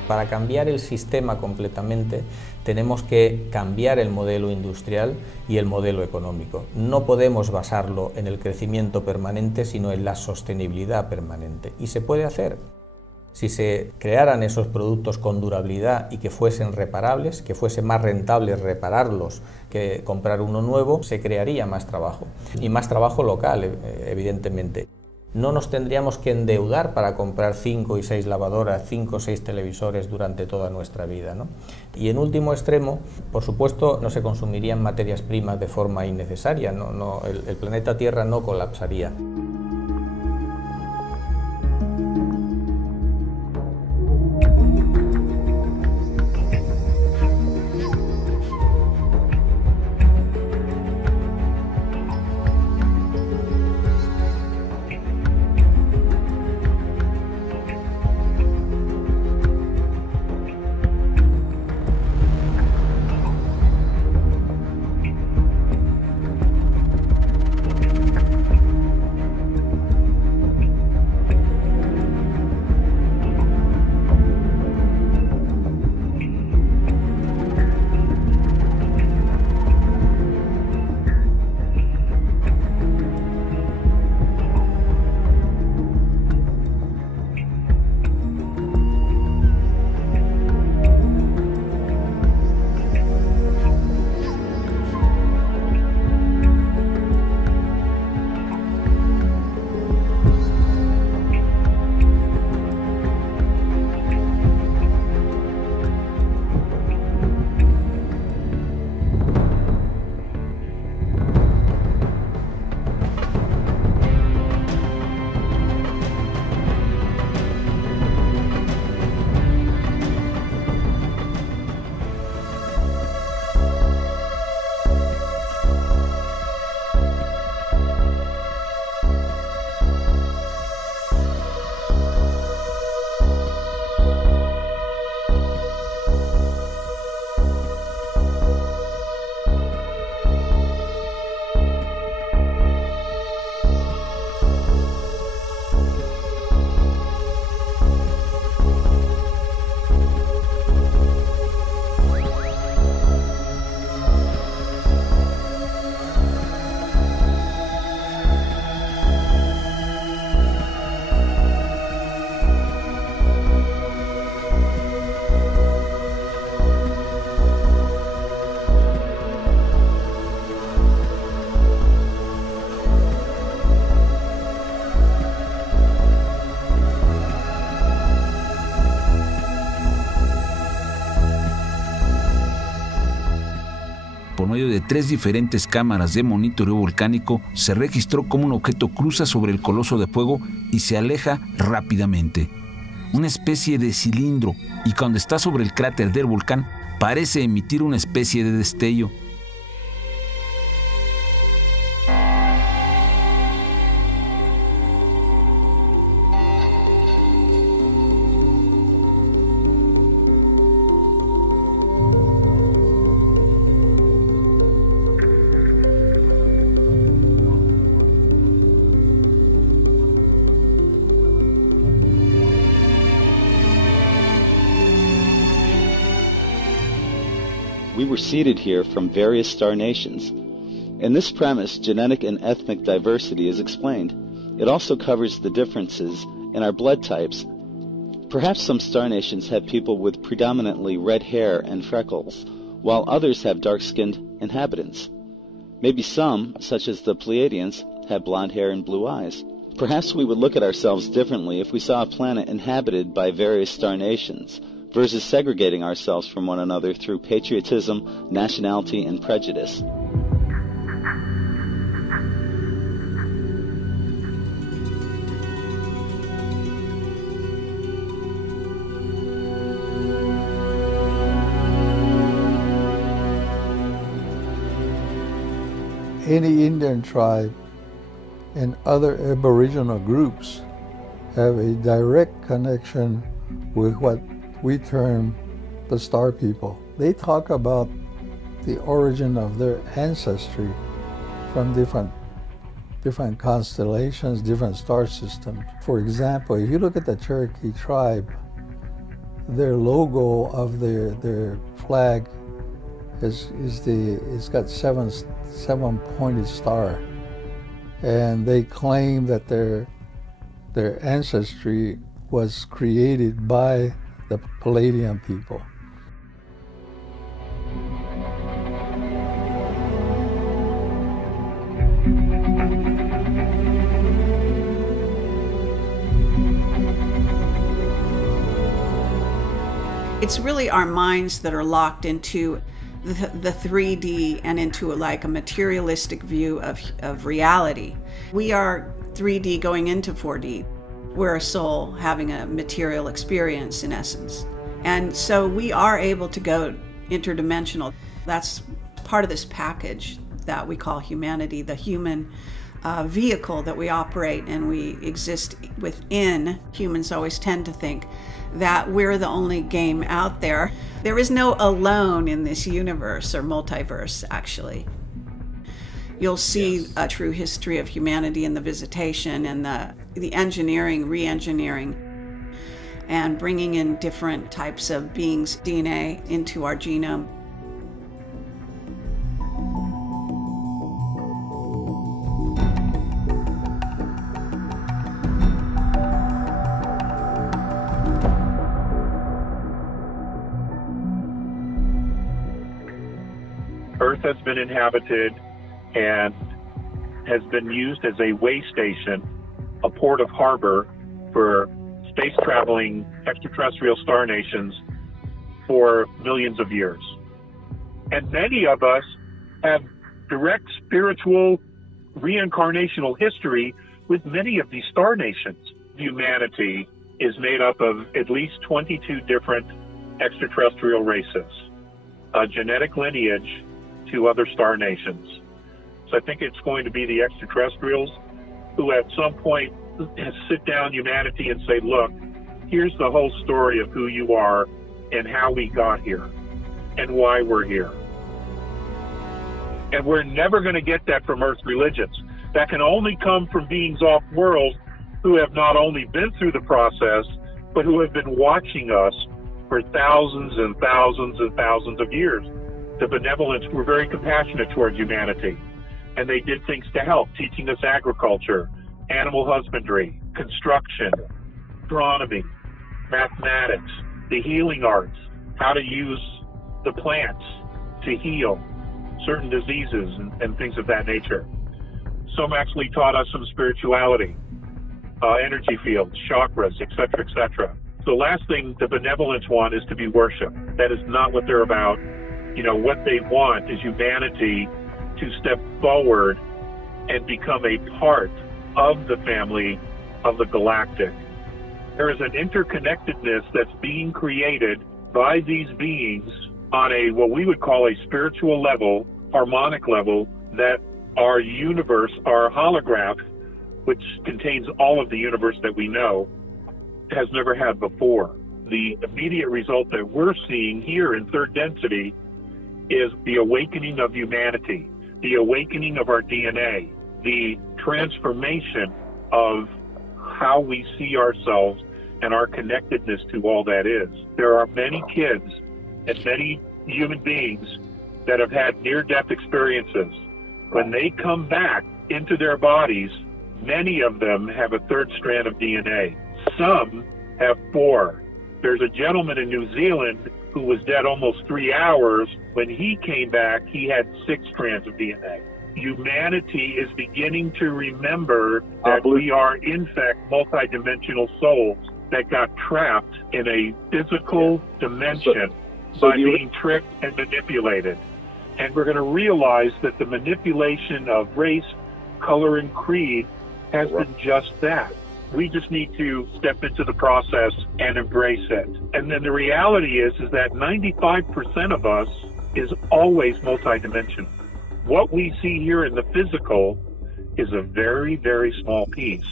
Para cambiar el sistema completamente, tenemos que cambiar el modelo industrial y el modelo económico. No podemos basarlo en el crecimiento permanente, sino en la sostenibilidad permanente. Y se puede hacer. Si se crearan esos productos con durabilidad y que fuesen reparables, que fuese más rentable repararlos que comprar uno nuevo, se crearía más trabajo. Y más trabajo local, evidentemente. No nos tendríamos que endeudar para comprar 5 y 6 lavadoras, 5 o 6 televisores durante toda nuestra vida, ¿no? Y en último extremo, por supuesto, no se consumirían materias primas de forma innecesaria, el planeta Tierra no colapsaría. Por medio de 3 diferentes cámaras de monitoreo volcánico, se registró cómo un objeto cruza sobre el coloso de fuego y se aleja rápidamente. Una especie de cilindro, y cuando está sobre el cráter del volcán, parece emitir una especie de destello. we were seeded here from various star nations. In this premise, genetic and ethnic diversity is explained. It also covers the differences in our blood types. Perhaps some star nations have people with predominantly red hair and freckles, while others have dark-skinned inhabitants. Maybe some, such as the Pleiadians, have blonde hair and blue eyes. Perhaps we would look at ourselves differently if we saw a planet inhabited by various star nations, versus segregating ourselves from one another through patriotism, nationality, and prejudice. Any Indian tribe and other Aboriginal groups have a direct connection with what we term the star people. They talk about the origin of their ancestry from different constellations, different star systems. For example, if you look at the Cherokee tribe, their logo of their flag it's got seven-pointed star, and they claim that their ancestry was created by the Pleiadian people. It's really our minds that are locked into the 3D and into like a materialistic view of reality. We are 3D going into 4D. We're a soul having a material experience in essence. And so we are able to go interdimensional. That's part of this package that we call humanity, the human vehicle that we operate and we exist within. Humans always tend to think that we're the only game out there. There is no alone in this universe or multiverse, actually. You'll see a true history of humanity in the visitation and the engineering, re-engineering, and bringing in different types of beings' DNA into our genome. Earth has been inhabited and has been used as a way station, a port of harbor for space-traveling extraterrestrial star nations for millions of years. And many of us have direct spiritual reincarnational history with many of these star nations. Humanity is made up of at least 22 different extraterrestrial races, a genetic lineage to other star nations. So I think it's going to be the extraterrestrials who at some point sit down humanity and say, look, here's the whole story of who you are and how we got here and why we're here. And we're never going to get that from Earth religions. That can only come from beings off-world who have not only been through the process, but who have been watching us for thousands and thousands and thousands of years. The benevolents were very compassionate toward humanity, and they did things to help, teaching us agriculture, animal husbandry, construction, astronomy, mathematics, the healing arts, how to use the plants to heal certain diseases and things of that nature. Some actually taught us some spirituality, energy fields, chakras, etc., etc. The last thing the benevolents want is to be worshipped. That is not what they're about. You know, what they want is humanity to step forward and become a part of the family of the galactic. There is an interconnectedness that's being created by these beings on a, what we would call a spiritual level, harmonic level, that our universe, our holograph, which contains all of the universe that we know, has never had before. The immediate result that we're seeing here in third density is the awakening of humanity, the awakening of our DNA, the transformation of how we see ourselves and our connectedness to all that is. There are many kids and many human beings that have had near-death experiences. When they come back into their bodies, many of them have a third strand of DNA. Some have 4. There's a gentleman in New Zealand who was dead almost 3 hours. When he came back, he had 6 strands of DNA. Humanity is beginning to remember that we are, in fact, multidimensional souls that got trapped in a physical dimension by being tricked and manipulated. And we're going to realize that the manipulation of race, color, and creed has been just that. We just need to step into the process and embrace it. And then the reality is that 95% of us is always multidimensional. What we see here in the physical is a very, very small piece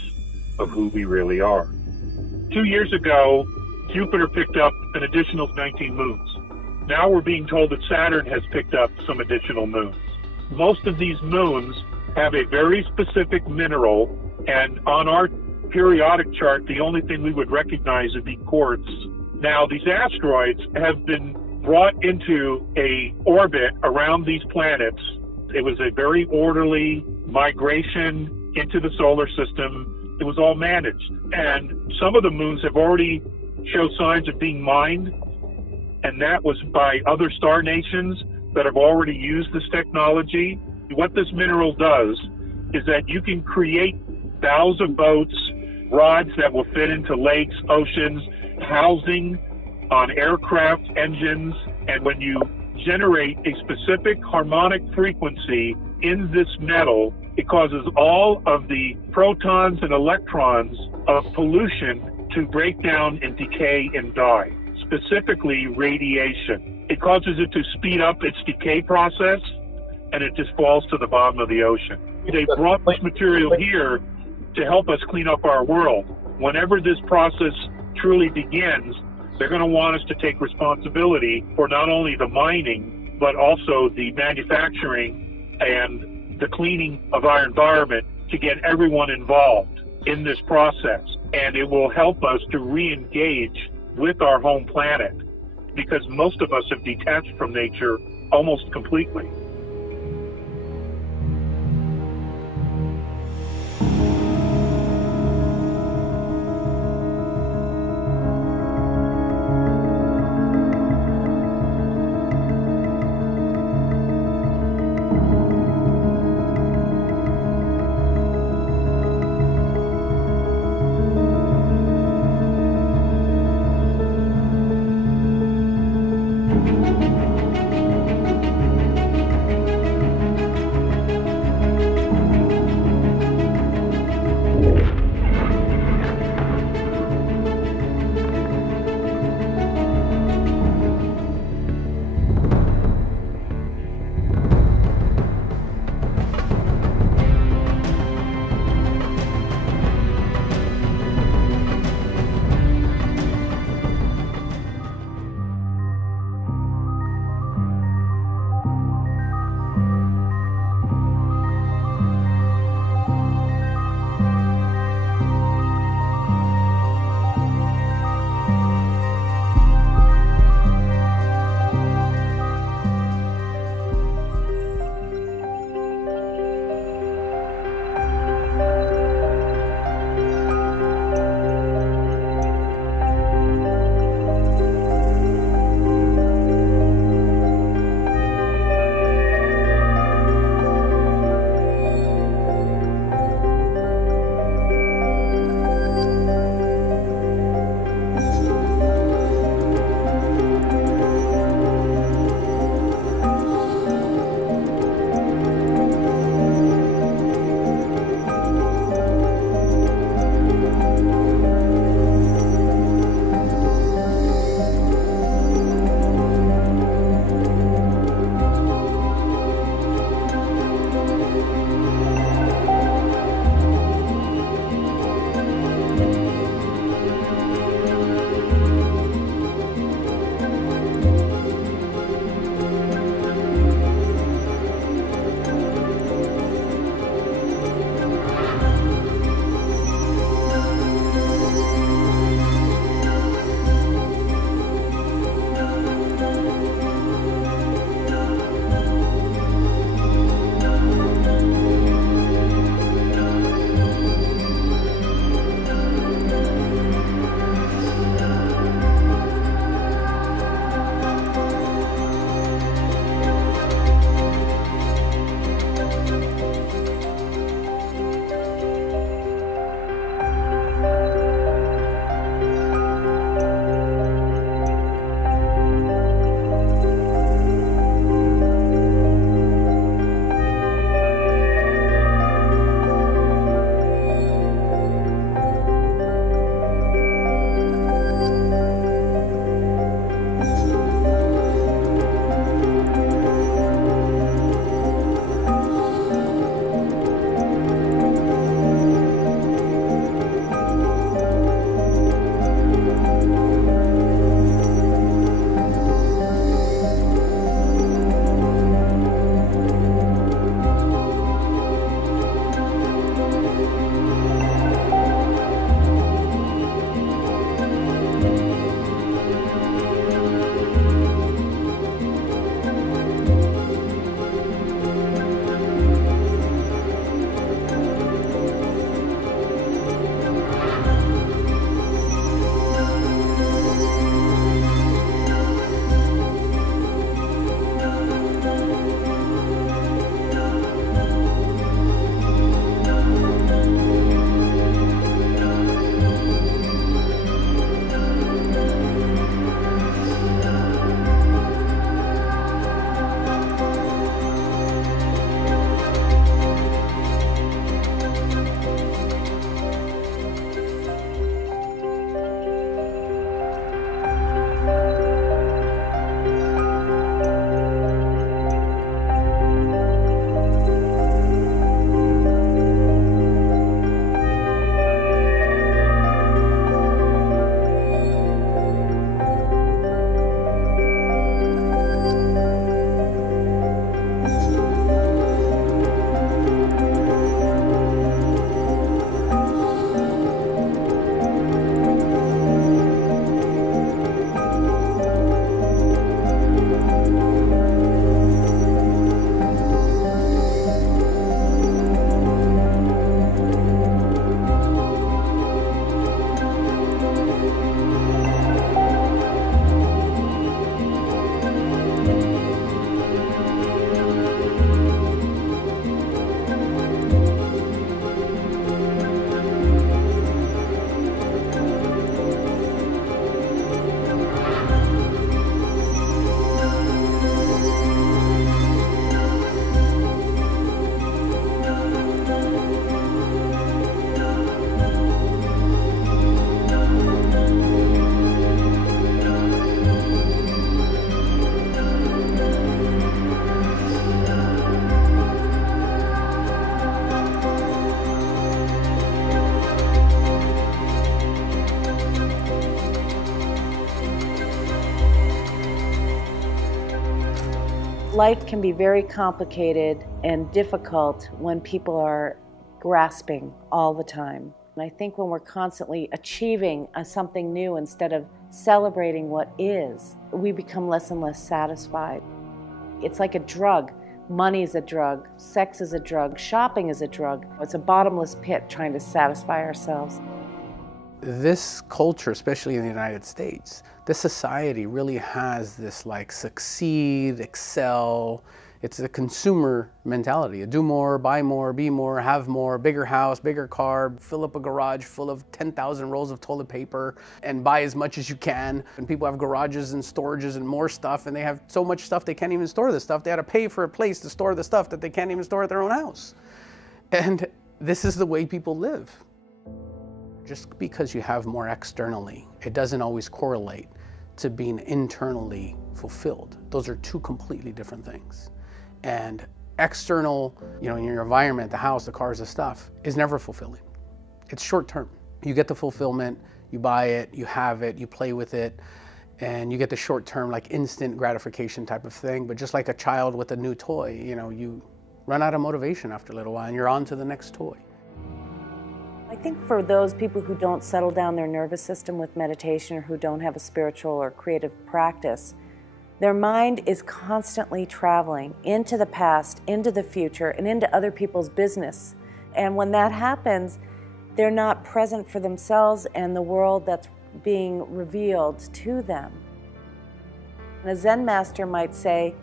of who we really are. 2 years ago, Jupiter picked up an additional 19 moons. Now we're being told that Saturn has picked up some additional moons. Most of these moons have a very specific mineral, and on our periodic chart, the only thing we would recognize would be quartz. Now, these asteroids have been brought into a orbit around these planets. It was a very orderly migration into the solar system. It was all managed. And some of the moons have already shown signs of being mined, and that was by other star nations that have already used this technology. What this mineral does is that you can create bows of boats, rods that will fit into lakes, oceans, housing on aircraft engines, and when you generate a specific harmonic frequency in this metal, it causes all of the protons and electrons of pollution to break down and decay and die, specifically radiation. It causes it to speed up its decay process, and it just falls to the bottom of the ocean. They brought this material here to help us clean up our world. Whenever this process truly begins, they're going to want us to take responsibility for not only the mining, but also the manufacturing and the cleaning of our environment to get everyone involved in this process. And it will help us to re-engage with our home planet, because most of us have detached from nature almost completely. Life can be very complicated and difficult when people are grasping all the time. And I think when we're constantly achieving something new instead of celebrating what is, we become less and less satisfied. It's like a drug. Money is a drug, sex is a drug, shopping is a drug. It's a bottomless pit trying to satisfy ourselves. This culture, especially in the United States, this society really has this like succeed, excel. It's a consumer mentality. Do more, buy more, be more, have more, bigger house, bigger car, fill up a garage full of 10,000 rolls of toilet paper and buy as much as you can. And people have garages and storages and more stuff, and they have so much stuff they can't even store the stuff. They had to pay for a place to store the stuff that they can't even store at their own house. And this is the way people live. Just because you have more externally, it doesn't always correlate to being internally fulfilled. Those are two completely different things. And external, in your environment, the house, the cars, the stuff, is never fulfilling. It's short term. You get the fulfillment, you buy it, you have it, you play with it, and you get the short term, like instant gratification type of thing. But just like a child with a new toy, you run out of motivation after a little while and you're on to the next toy. I think for those people who don't settle down their nervous system with meditation or who don't have a spiritual or creative practice, their mind is constantly traveling into the past, into the future, and into other people's business. And when that happens, they're not present for themselves and the world that's being revealed to them. And a Zen master might say,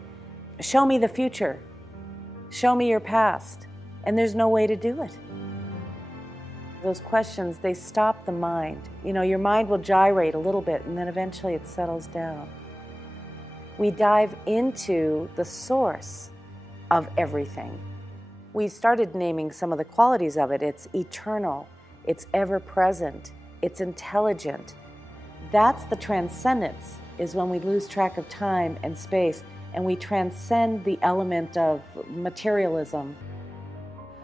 show me the future, show me your past, and there's no way to do it. Those questions, they stop the mind. Your mind will gyrate a little bit and then eventually it settles down. We dive into the source of everything. We started naming some of the qualities of it. It's eternal, it's ever-present, it's intelligent. That's the transcendence, is when we lose track of time and space and we transcend the element of materialism.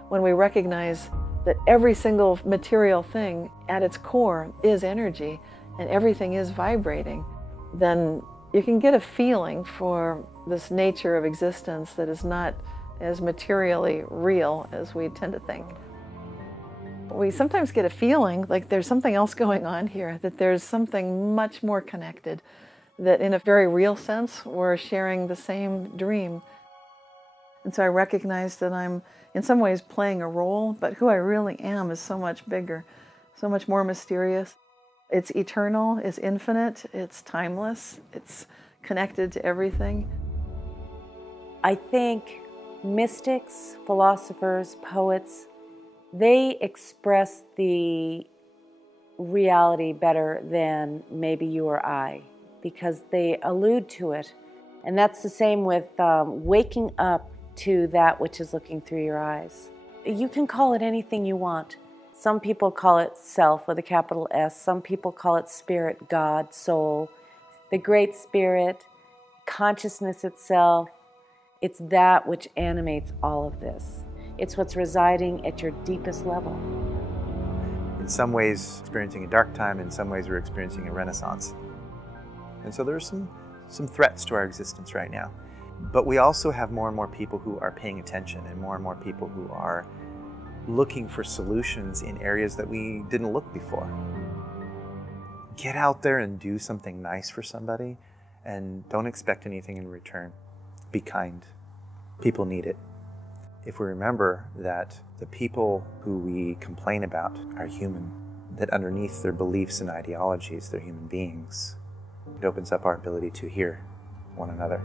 When we recognize that every single material thing at its core is energy and everything is vibrating, then you can get a feeling for this nature of existence that is not as materially real as we tend to think. We sometimes get a feeling like there's something else going on here, that there's something much more connected, that in a very real sense, we're sharing the same dream. And so I recognize that I'm in some ways playing a role, but who I really am is so much bigger, so much more mysterious. It's eternal, it's infinite, it's timeless, it's connected to everything. I think mystics, philosophers, poets, they express the reality better than maybe you or I, because they allude to it. And that's the same with waking up to that which is looking through your eyes. You can call it anything you want. Some people call it self with a capital S. Some people call it spirit, God, soul, the Great Spirit, consciousness itself. It's that which animates all of this. It's what's residing at your deepest level. In some ways, experiencing a dark time. In some ways, we're experiencing a renaissance. And so there's some threats to our existence right now. But we also have more and more people who are paying attention and more people who are looking for solutions in areas that we didn't look before. Get out there and do something nice for somebody and don't expect anything in return. Be kind. People need it. If we remember that the people who we complain about are human, that underneath their beliefs and ideologies, they're human beings, it opens up our ability to hear one another.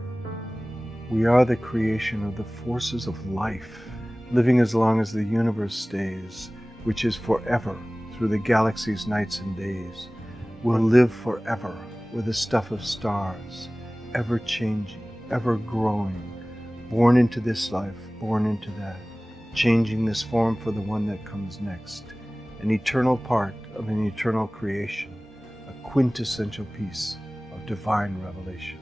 We are the creation of the forces of life, living as long as the universe stays, which is forever, through the galaxy's nights and days. We'll live forever with the stuff of stars, ever changing, ever growing, born into this life, born into that, changing this form for the one that comes next, an eternal part of an eternal creation, a quintessential piece of divine revelation.